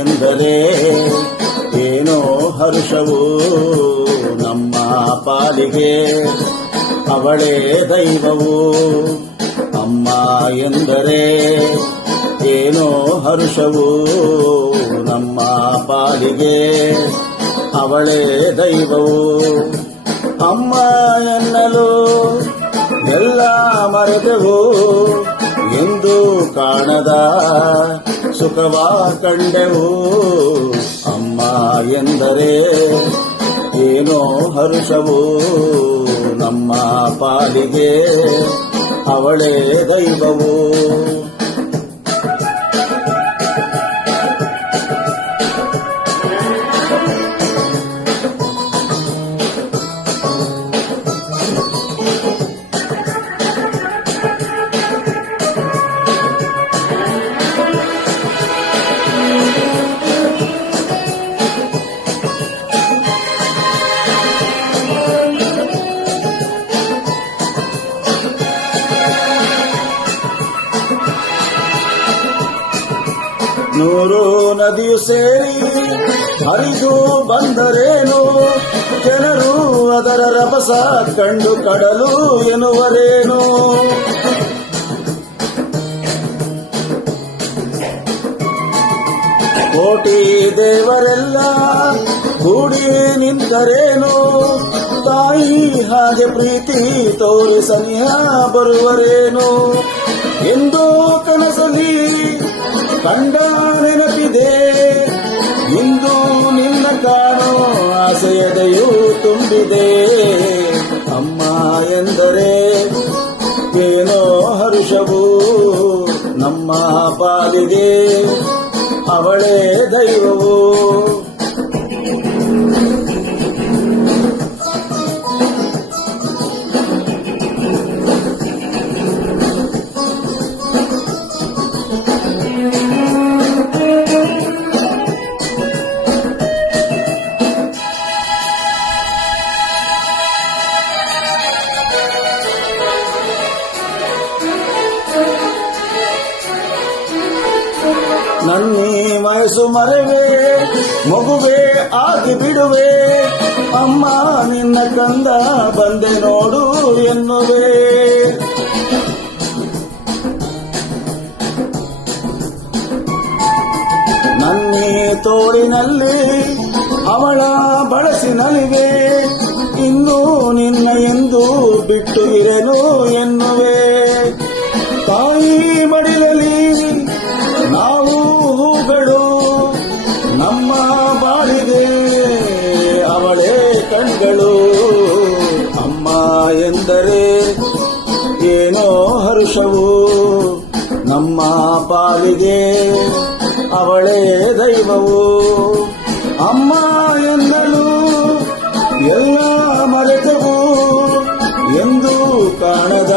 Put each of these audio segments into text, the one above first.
ಎಂದರೆ ಏನೋ ಹರ್ಷವು ನಮ್ಮ ಪಾಲಿಗೆ, ಅವಳೇ ದೈವವು. ಅಮ್ಮ ಎಂದರೆ ಏನೋ ಹರ್ಷವು ನಮ್ಮ ಪಾಲಿಗೆ, ಅವಳೇ ದೈವವು. ಅಮ್ಮ ಎನ್ನಲು ಎಲ್ಲ ಮರೆತೆವು, ಎಂದು ಕಾಣದ ಸುಖವ ಕಂಡೆವು. ಅಮ್ಮ ಎಂದರೆ ಏನೋ ಹರ್ಷವು ನಮ್ಮ ಪಾಲಿಗೆ, ಅವಳೇ ದೈವವು. ನೂರು ನದಿಯು ಸೇರಿ ಹರಿದು ಬಂದರೇನು, ಜನರು ಅದರ ರಭಸ ಕಂಡು ಕಡಲು ಎನ್ನುವರೇನು. ಕೋಟಿ ದೇವರೆಲ್ಲ ಕೂಡಿ ನಿಂತರೇನು, ತಾಯಿ ಹಾಗೆ ಪ್ರೀತಿ ತೋರಿ ಸನಿಹ ಬರುವರೇನು. ಎಂದೋ ಕನಸಲಿ ಕಂಡ ನೆನಪಿದೆ, ಇಂದು ನಿನ್ನ ಕಾಣೋ ಆಸೆಯದೆಯೂ ತುಂಬಿದೆ. ಅಮ್ಮ ಎಂದರೆ ಏನೋ ಹರ್ಷವು ನಮ್ಮ ಪಾಲಿಗೆ, ಅವಳೇ ದೈವವು. ನನ್ನೀ ವಯಸ್ಸು ಮರೆವೆ, ಮಗುವೆ ಆಗಿ ಬಿಡುವೆ, ಅಮ್ಮ ನಿನ್ನ ಕಂದ ಬಂದೆ ನೋಡು ಎನ್ನುವೆ. ನನ್ನೀ ತೋಳಿನಲ್ಲಿ ಅವಳ ಬಳಸಿನಲಿವೆ, ಇನ್ನು ನಿನ್ನ ಎಂದು ಬಿಟ್ಟು ಇರೆನು ಎನ್ನುವೆ. ತಾಯಿ ಮಡಿಲಲಿ ನಾವು ಹೂಗಳು, ನಮ್ಮ ಬಾಳಿಗೆ ಅವಳೇ ಕಣ್ಗಳು. ಅಮ್ಮ ಎಂದರೆ ಏನೋ ಹರ್ಷವು ನಮ್ಮ ಪಾಲಿಗೆ, ಅವಳೇ ದೈವವು. ಅಮ್ಮ ಎನ್ನಲು ಎಲ್ಲ ಮರೆತೆವು, ಎಂದು ಕಾಣದ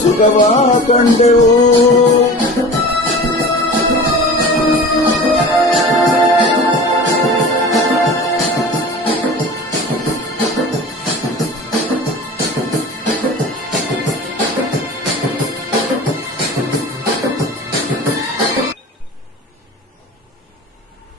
ಸುಖವ ಕಂಡೆವು.